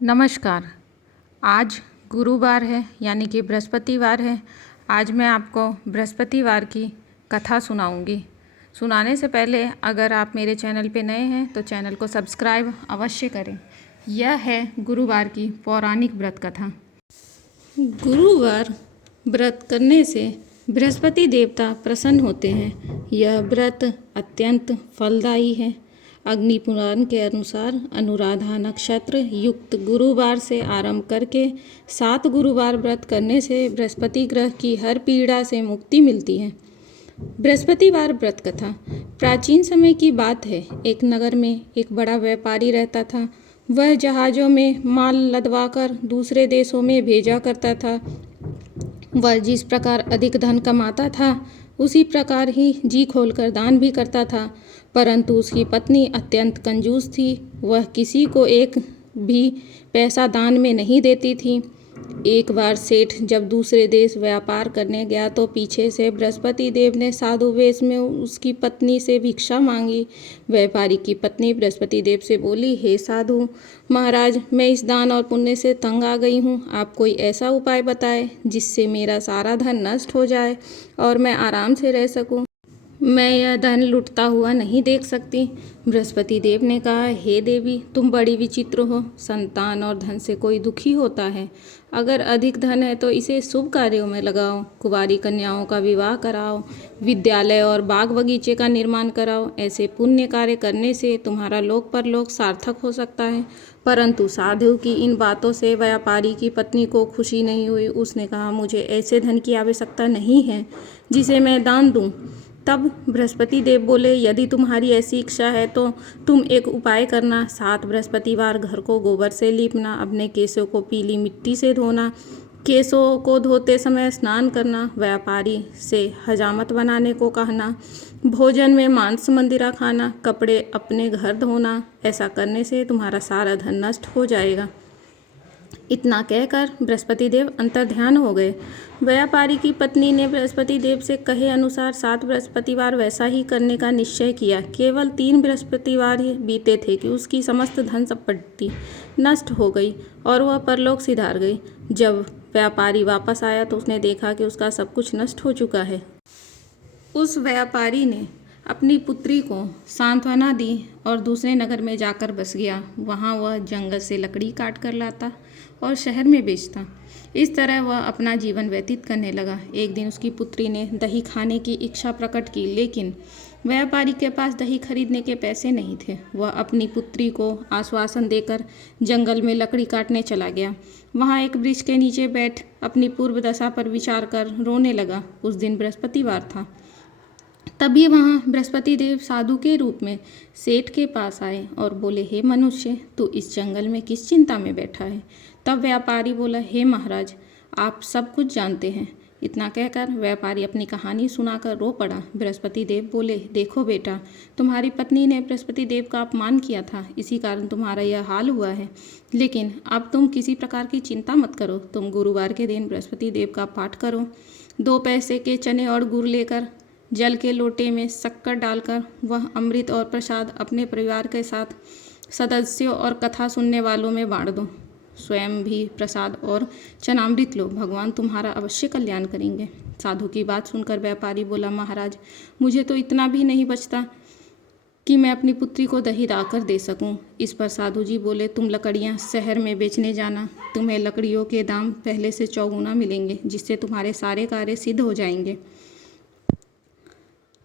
नमस्कार। आज गुरुवार है यानी कि बृहस्पतिवार है। आज मैं आपको बृहस्पतिवार की कथा सुनाऊंगी। सुनाने से पहले अगर आप मेरे चैनल पे नए हैं तो चैनल को सब्सक्राइब अवश्य करें। यह है गुरुवार की पौराणिक व्रत कथा। गुरुवार व्रत करने से बृहस्पति देवता प्रसन्न होते हैं। यह व्रत अत्यंत फलदायी है। अग्नि पुराण के अनुसार अनुराधा नक्षत्र युक्त गुरुवार से आरंभ करके 7 गुरुवार व्रत करने से बृहस्पति ग्रह की हर पीड़ा से मुक्ति मिलती है। बृहस्पतिवार व्रत कथा। प्राचीन समय की बात है। एक नगर में एक बड़ा व्यापारी रहता था। वह जहाज़ों में माल लदवाकर दूसरे देशों में भेजा करता था। वह जिस प्रकार अधिक धन कमाता था उसी प्रकार ही जी खोलकर दान भी करता था, परंतु उसकी पत्नी अत्यंत कंजूस थी। वह किसी को एक भी पैसा दान में नहीं देती थी। एक बार सेठ जब दूसरे देश व्यापार करने गया तो पीछे से बृहस्पति देव ने साधु वेश में उसकी पत्नी से भिक्षा मांगी। व्यापारी की पत्नी बृहस्पति देव से बोली, हे साधु महाराज, मैं इस दान और पुण्य से तंग आ गई हूँ। आप कोई ऐसा उपाय बताएं जिससे मेरा सारा धन नष्ट हो जाए और मैं आराम से रह सकूँ। मैं यह धन लुटता हुआ नहीं देख सकती। बृहस्पति देव ने कहा, हे देवी, तुम बड़ी विचित्र हो। संतान और धन से कोई दुखी होता है। अगर अधिक धन है तो इसे शुभ कार्यों में लगाओ। कुंवारी कन्याओं का विवाह कराओ, विद्यालय और बाग बगीचे का निर्माण कराओ। ऐसे पुण्य कार्य करने से तुम्हारा लोक परलोक सार्थक हो सकता है। परंतु साधु की इन बातों से व्यापारी की पत्नी को खुशी नहीं हुई। उसने कहा, मुझे ऐसे धन की आवश्यकता नहीं है जिसे मैं दान दूं। तब बृहस्पति देव बोले, यदि तुम्हारी ऐसी इच्छा है तो तुम एक उपाय करना। 7 बृहस्पतिवार घर को गोबर से लीपना, अपने केशों को पीली मिट्टी से धोना, केशों को धोते समय स्नान करना, व्यापारी से हजामत बनाने को कहना, भोजन में मांस मंदिरा खाना, कपड़े अपने घर धोना। ऐसा करने से तुम्हारा सारा धन नष्ट हो जाएगा। इतना कहकर बृहस्पति देव अंतर्ध्यान हो गए। व्यापारी की पत्नी ने बृहस्पति देव से कहे अनुसार 7 बृहस्पतिवार वैसा ही करने का निश्चय किया। केवल 3 बृहस्पतिवार ही बीते थे कि उसकी समस्त धन संपत्ति नष्ट हो गई और वह परलोक सिधार गई। जब व्यापारी वापस आया तो उसने देखा कि उसका सब कुछ नष्ट हो चुका है। उस व्यापारी ने अपनी पुत्री को सांत्वना दी और दूसरे नगर में जाकर बस गया। वहाँ वह जंगल से लकड़ी काट कर लाता और शहर में बेचता। इस तरह वह अपना जीवन व्यतीत करने लगा। एक दिन उसकी पुत्री ने दही खाने की इच्छा प्रकट की, लेकिन व्यापारी के पास दही खरीदने के पैसे नहीं थे। वह अपनी पुत्री को आश्वासन देकर जंगल में लकड़ी काटने चला गया। वहाँ एक वृक्ष के नीचे बैठ अपनी पूर्व दशा पर विचार कर रोने लगा। उस दिन बृहस्पतिवार था। तभी वहाँ बृहस्पति देव साधु के रूप में सेठ के पास आए और बोले, हे मनुष्य, तू इस जंगल में किस चिंता में बैठा है। तब व्यापारी बोला, हे महाराज, आप सब कुछ जानते हैं। इतना कहकर व्यापारी अपनी कहानी सुनाकर रो पड़ा। बृहस्पति देव बोले, देखो बेटा, तुम्हारी पत्नी ने बृहस्पति देव का अपमान किया था, इसी कारण तुम्हारा यह हाल हुआ है। लेकिन अब तुम किसी प्रकार की चिंता मत करो। तुम गुरुवार के दिन बृहस्पति देव का पाठ करो। 2 पैसे के चने और गुड़ लेकर जल के लोटे में शक्कर डालकर वह अमृत और प्रसाद अपने परिवार के साथ सदस्यों और कथा सुनने वालों में बांट दो। स्वयं भी प्रसाद और चनामृत लो। भगवान तुम्हारा अवश्य कल्याण करेंगे। साधु की बात सुनकर व्यापारी बोला, महाराज, मुझे तो इतना भी नहीं बचता कि मैं अपनी पुत्री को दही लाकर दे सकूं। इस पर साधु जी बोले, तुम लकड़ियां शहर में बेचने जाना। तुम्हें लकड़ियों के दाम पहले से चौगुना मिलेंगे, जिससे तुम्हारे सारे कार्य सिद्ध हो जाएंगे।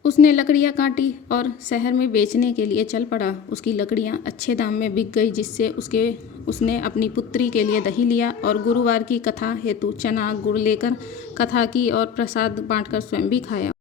उसने लकड़ियाँ काटी और शहर में बेचने के लिए चल पड़ा। उसकी लकड़ियाँ अच्छे दाम में बिक गई, जिससे उसने अपनी पुत्री के लिए दही लिया और गुरुवार की कथा हेतु चना गुड़ लेकर कथा की और प्रसाद बांटकर स्वयं भी खाया।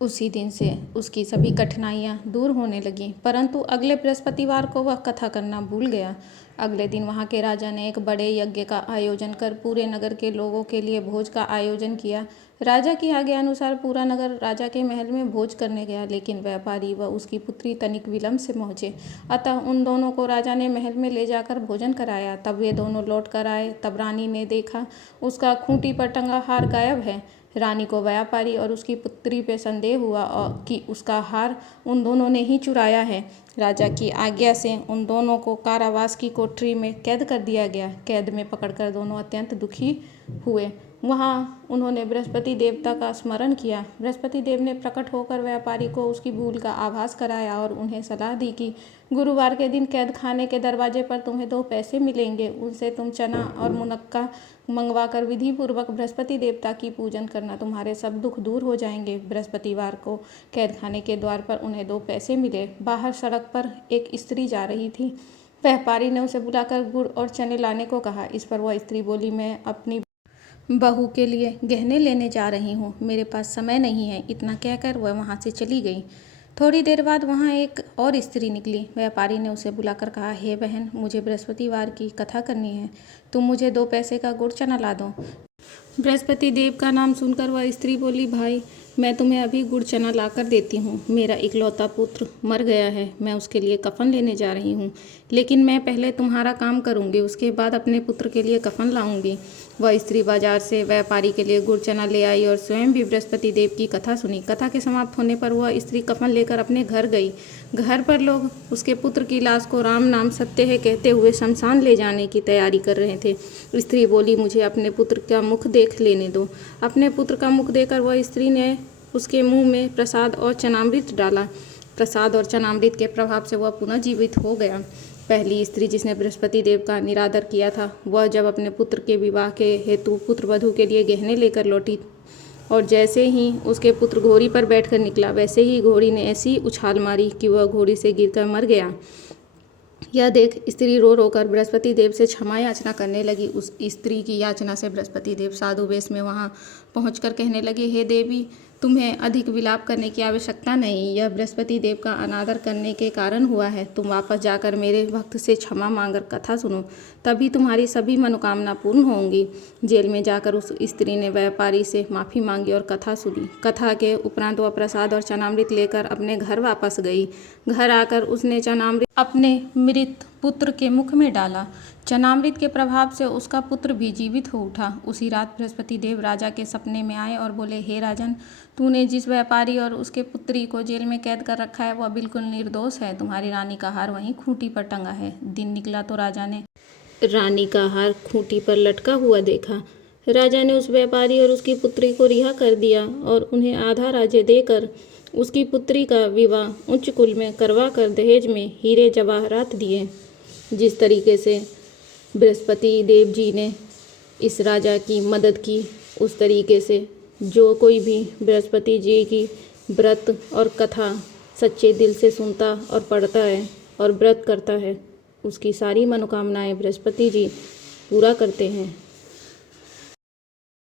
उसी दिन से उसकी सभी कठिनाइयाँ दूर होने लगीं, परंतु अगले बृहस्पतिवार को वह कथा करना भूल गया। अगले दिन वहाँ के राजा ने एक बड़े यज्ञ का आयोजन कर पूरे नगर के लोगों के लिए भोज का आयोजन किया। राजा की आज्ञा अनुसार पूरा नगर राजा के महल में भोज करने गया, लेकिन व्यापारी व उसकी पुत्री तनिक विलंब से पहुंचे। अतः उन दोनों को राजा ने महल में ले जाकर भोजन कराया। तब वे दोनों लौट कर आए। तब रानी ने देखा उसका खूंटी पर टंगा हार गायब है। रानी को व्यापारी और उसकी पुत्री पे संदेह हुआ और कि उसका हार उन दोनों ने ही चुराया है। राजा की आज्ञा से उन दोनों को कारावास की कोठरी में कैद कर दिया गया। कैद में पकड़कर दोनों अत्यंत दुखी हुए। वहाँ उन्होंने बृहस्पति देवता का स्मरण किया। बृहस्पति देव ने प्रकट होकर व्यापारी को उसकी भूल का आभास कराया और उन्हें सलाह दी कि गुरुवार के दिन कैद खाने के दरवाजे पर तुम्हें 2 पैसे मिलेंगे। उनसे तुम चना और मुनक्का मंगवाकर विधि पूर्वक बृहस्पति देवता की पूजन करना, तुम्हारे सब दुख दूर हो जाएंगे। बृहस्पतिवार को कैद खाने के द्वार पर उन्हें 2 पैसे मिले। बाहर सड़क पर एक स्त्री जा रही थी। व्यापारी ने उसे बुलाकर गुड़ और चने लाने को कहा। इस पर वह स्त्री बोली, मैं अपनी बहू के लिए गहने लेने जा रही हूँ, मेरे पास समय नहीं है। इतना कहकर वह वहाँ से चली गई। थोड़ी देर बाद वहाँ एक और स्त्री निकली। व्यापारी ने उसे बुलाकर कहा, हे बहन, मुझे बृहस्पतिवार की कथा करनी है, तुम मुझे 2 पैसे का गुड़ चना ला दो। बृहस्पति देव का नाम सुनकर वह स्त्री बोली, भाई, मैं तुम्हें अभी गुड़ चना ला कर देती हूँ। मेरा इकलौता पुत्र मर गया है, मैं उसके लिए कफन लेने जा रही हूँ, लेकिन मैं पहले तुम्हारा काम करूँगी, उसके बाद अपने पुत्र के लिए कफन लाऊंगी। वह स्त्री बाजार से व्यापारी के लिए गुड़ चना ले आई और स्वयं भी बृहस्पति देव की कथा सुनी। कथा के समाप्त होने पर वह स्त्री कफन लेकर अपने घर गई। घर पर लोग उसके पुत्र की लाश को राम नाम सत्य है कहते हुए शमशान ले जाने की तैयारी कर रहे थे। स्त्री बोली, मुझे अपने पुत्र का मुख देख लेने दो। अपने पुत्र का मुख देखकर वह स्त्री ने उसके मुंह में प्रसाद और चनामृत डाला। प्रसाद और चनामृत के प्रभाव से वह पुनः जीवित हो गया। पहली स्त्री जिसने बृहस्पति देव का निरादर किया था, वह जब अपने पुत्र के विवाह के हेतु पुत्र वधू के लिए गहने लेकर लौटी और जैसे ही उसके पुत्र घोड़ी पर बैठकर निकला, वैसे ही घोड़ी ने ऐसी उछाल मारी कि वह घोड़ी से गिरकर मर गया। यह देख स्त्री रो रो कर बृहस्पति देव से क्षमा याचना करने लगी। उस स्त्री की याचना से बृहस्पति देव साधु वेश में वहां पहुंचकर कहने लगे, हे देवी, तुम्हें अधिक विलाप करने की आवश्यकता नहीं, यह बृहस्पति देव का अनादर करने के कारण हुआ है। तुम वापस जाकर मेरे भक्त से क्षमा मांगकर कथा सुनो, तभी तुम्हारी सभी मनोकामना पूर्ण होंगी। जेल में जाकर उस स्त्री ने व्यापारी से माफ़ी मांगी और कथा सुनी। कथा के उपरांत वह प्रसाद और चनामृत लेकर अपने घर वापस गई। घर आकर उसने चनामृत अपने मृत पुत्र के मुख में डाला। चनामृत के प्रभाव से उसका पुत्र भी जीवित हो उठा। उसी रात बृहस्पति देव राजा के सपने में आए और बोले, हे राजन, तूने जिस व्यापारी और उसके पुत्री को जेल में कैद कर रखा है वह बिल्कुल निर्दोष है। तुम्हारी रानी का हार वहीं खूंटी पर टंगा है। दिन निकला तो राजा ने रानी का हार खूंटी पर लटका हुआ देखा। राजा ने उस व्यापारी और उसकी पुत्री को रिहा कर दिया और उन्हें आधा राज्य देकर उसकी पुत्री का विवाह उच्च कुल में करवा कर दहेज में हीरे जवाहरात दिए। जिस तरीके से बृहस्पति देव जी ने इस राजा की मदद की, उस तरीके से जो कोई भी बृहस्पति जी की व्रत और कथा सच्चे दिल से सुनता और पढ़ता है और व्रत करता है, उसकी सारी मनोकामनाएं बृहस्पति जी पूरा करते हैं।